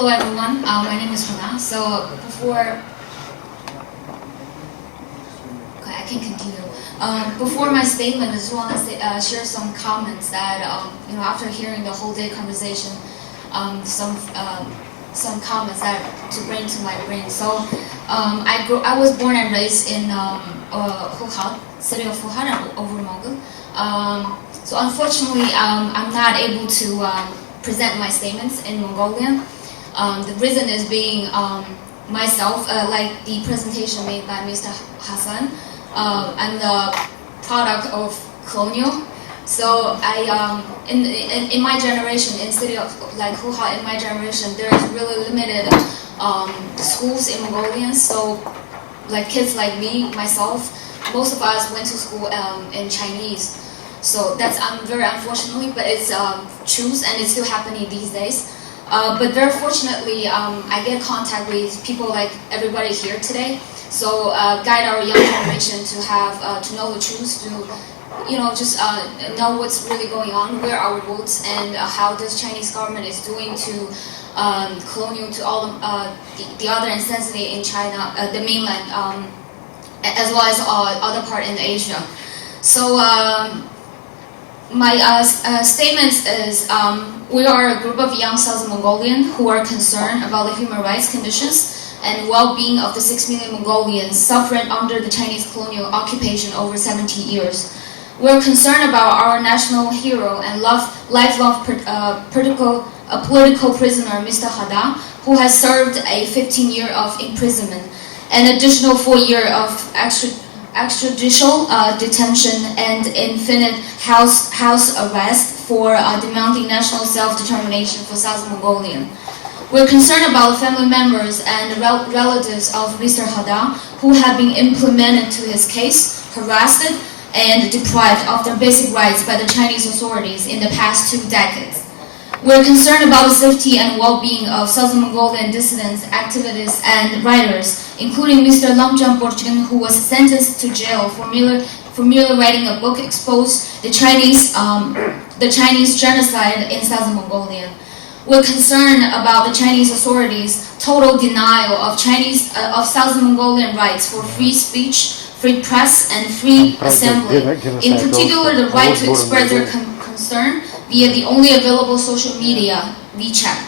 Hello everyone, my name is Huna. So I can continue. Before my statement, I just want to share some comments that after hearing the whole day conversation, some comments that to bring to my brain. So I was born and raised in Huhat, city of Huhat, over Mongol. So unfortunately, I'm not able to present my statements in Mongolian. The reason is being myself, like the presentation made by Mr. Hassan. I'm the product of colonial. So in my generation, in city of like Huhat, in my generation, there is really limited schools in Mongolian. So like kids like me, myself, most of us went to school in Chinese. So that's very unfortunately, but it's true and it's still happening these days. But very fortunately, I get contact with people like everybody here today. So guide our young generation to have to know the truth, to just know what's really going on, where are our roots, and how this Chinese government is doing to colonial to all the other insensitive in China, the mainland, as well as other part in Asia. So my statement is we are a group of young South Mongolians who are concerned about the human rights conditions and well-being of the 6 million Mongolians suffering under the Chinese colonial occupation over 70 years. We're concerned about our national hero and lifelong political prisoner, Mr. Hada, who has served a 15-year of imprisonment, an additional 4 years of extrajudicial detention, and infinite house arrest for demanding national self-determination for South Mongolia. We're concerned about family members and relatives of Mr. Hada who have been implemented to his case, harassed, and deprived of their basic rights by the Chinese authorities in the past 2 decades. We're concerned about the safety and well-being of South Mongolian dissidents, activists, and writers, including Mr. Lamjang Borchkin, who was sentenced to jail for merely writing a book exposed the Chinese genocide in South Mongolia. We're concerned about the Chinese authorities' total denial of South Mongolian rights for free speech, free press, and free assembly. In particular, the right to express their concern via the only available social media, WeChat.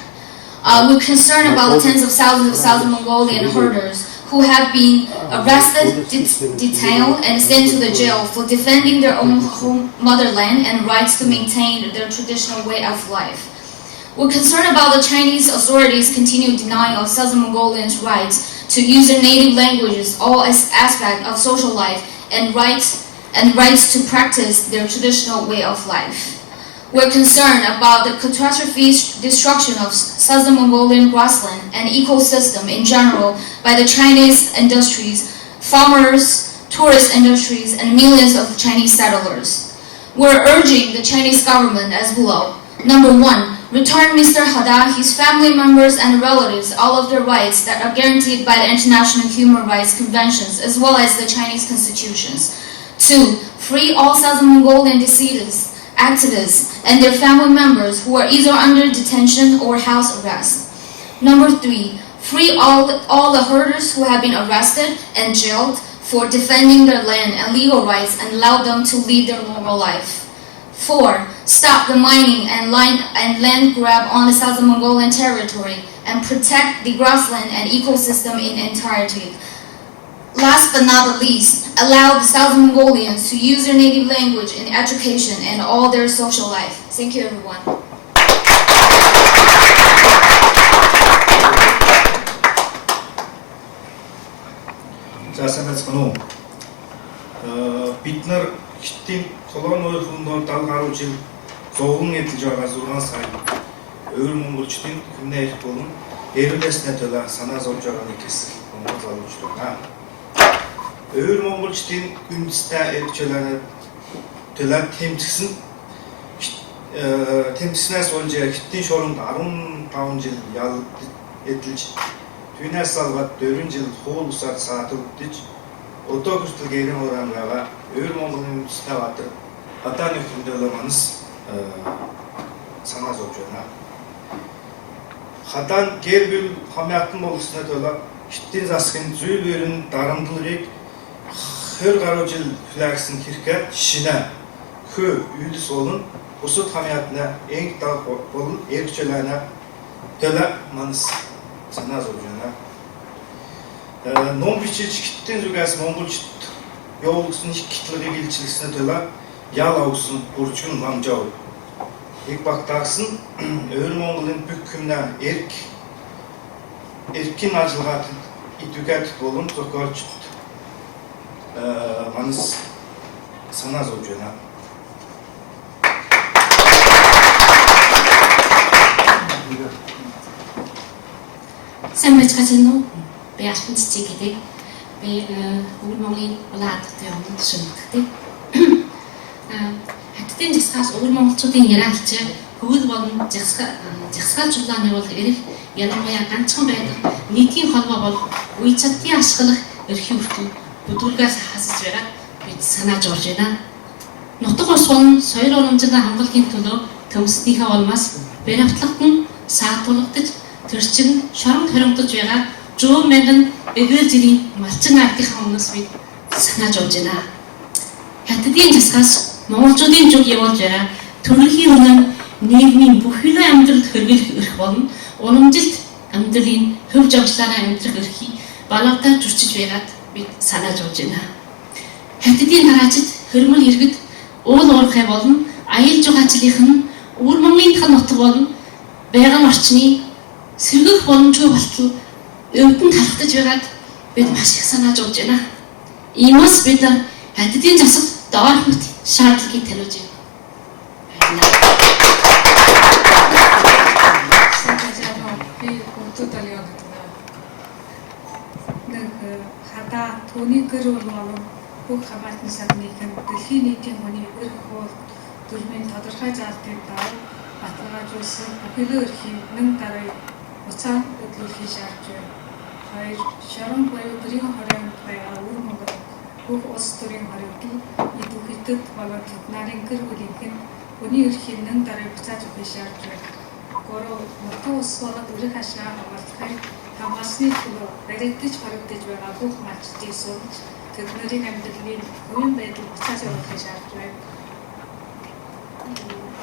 We're concerned about the tens of thousands of South Mongolian herders who have been arrested, detained, and sent to the jail for defending their own home motherland and rights to maintain their traditional way of life. We're concerned about the Chinese authorities' continued denial of South Mongolians' rights to use their native languages, all aspects of social life, and rights to practice their traditional way of life. We're concerned about the catastrophic destruction of South Mongolian grassland and ecosystem in general by the Chinese industries, farmers, tourist industries, and millions of Chinese settlers. We're urging the Chinese government as below. Number 1, return Mr. Hada, his family members and relatives all of their rights that are guaranteed by the International Human Rights Conventions as well as the Chinese constitutions. 2, free all South Mongolian dissidents, activists, and their family members who are either under detention or house arrest. Number 3, free all the herders who have been arrested and jailed for defending their land and legal rights and allow them to lead their normal life. 4, stop the mining and land grab on the South Mongolian territory and protect the grassland and ecosystem in entirety. Last but not the least, allow the South Mongolians to use their native language in education and all their social life. Thank you, everyone. За сайн байна уу? Бид нар хиттийн колони ойлгонд 70 гаруй жил зовгон эдэлж байгаа 6 сая өөр монголчдын хүнээ их болон эргэлэснэ төлөө санаа зовж байгааны хэсэг монгол залуучд байна. Өөр монголчдын гүнзтэй эрхчлэнэ төлөө тэмцснээс болж хиттийн шоронд 15 жил ял эдэлж түүнээс салгаад 4 жил хуул усаар саатагдж одоо хүртэл гэрэн ураан байгаа өөр монголын үндэсний баатар Адааны хөндөлөө манас санаа зовж байна. гадаан гэр бүл хамаатан болгосны төлөө Хятадын засгийн зүйл бүрийн дарамтлагыг 20 гаруй жил флагсан хэрэгэд шинэ хөө үйлс болон бусад хамаатны энг даг болон эрхчлэнэ төлөө манс санаа зовж байна. Ном бичиж Хятадын зүгээс Монголчууд явуулсан их гитлэрийг илчилсэн төлөө ял авсан бүржгэн ламжаа. Их багтаагсан өвөр Монголын бүх хүмнэ эркийн ажиллагаанд идэвхтэй болон зохиолч манс санаа зовж байна. Сайн байцгаасан уу? Би алтан цэцэг гэдэг. Би өвөр Монголын улаан хатагтай өмнө төсөөлөлттэй. Хаттын засгаас өвөр монголчуудын яриалч хөвөл болон засгаалжуулааны бол эрх ялангуяа ганцхан байдаг нийтийн холбоо бол үе цадын ашиглах эрхийн хүртэл бүдүүлгээс хасаж байгаад бид санаа зовж байна. Нутаг ус болон соёл уламжлалын хамгааллын төлөө төмснийхээ улмаас баримтлагдан саатуулгадж төрчин шоронд хоримтож байгаа 100 мянган эвэр зэрийн малчин ардынхаа өмнөөс бид санаа зовж байна. Хаттын засгаас монголчуудын зүг явуулж байгаа төрөлхийн үнэн нийгмийн бүхний амьдралд хөргөх эрх болон уламжилт амьдралын хөв жавчлаараа амьдрах эрхийг балавтаа зөрчиж байгаад бид санаа зовж байна. Хаттын тараачид хөрмөл иргэд уул уурхай болон аял жугаачлынх нь өвөр Монголын тал нутаг болон байгаль орчны сэргэх боломжгүй болтол өвдөн талхтаж байгаад бид маш их санаа зовж байна. Иймээс бид хаттын засаг доорх мэт шаардлагыг таниуж байна. Хада түүний гэр бүл болон бүх хамаатны саднийхэн дэлхийн нийтийн хүний эрх хууль дүрмийн тодорхой заалтыг дагуу баталгаажуулсан бүхэл эрхийн нэн дарыг уцаан хөдөлгөхийг шаардж байна. 2. Шорон буюу гэрийн хорионд байгаа өвөр Монгол бүх улс төрийн хоригдол идэвхтэд болон тэд нарын гэр бүлийнхэн хүний эрхийн нэн дарыг буцааж өгөхийг шаардж байна. 3. Нутаг улс болон өрх ашгаа хамгаалахыг хамгаалсны төлөө баригдаж хоригдож байгаа бүх малчдыг сурч тэдний амьдралын хувийн байдал буцааж өгөхийг шаардж байна.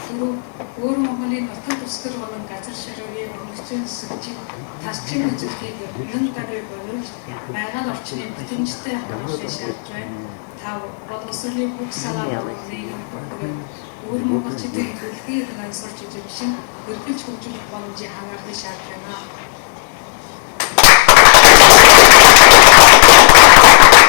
4. Өвөр Монголын нутаг тусгар болон газар ширүүгийн өргөцийн сэжиг тасчин үзүүлэхийг нэн дарыг боловч байгаль орчны бүтэмжтэй хамгаалахыг шаардж байна. 5. Боловсролын бүх салаа болон нийгэм бүхэн өвөр монголчуудын төлөвлөгийн иргэн сурч эзэмшин өргөж хөгжүүлэх боломжийг хангахыг шаардж байна.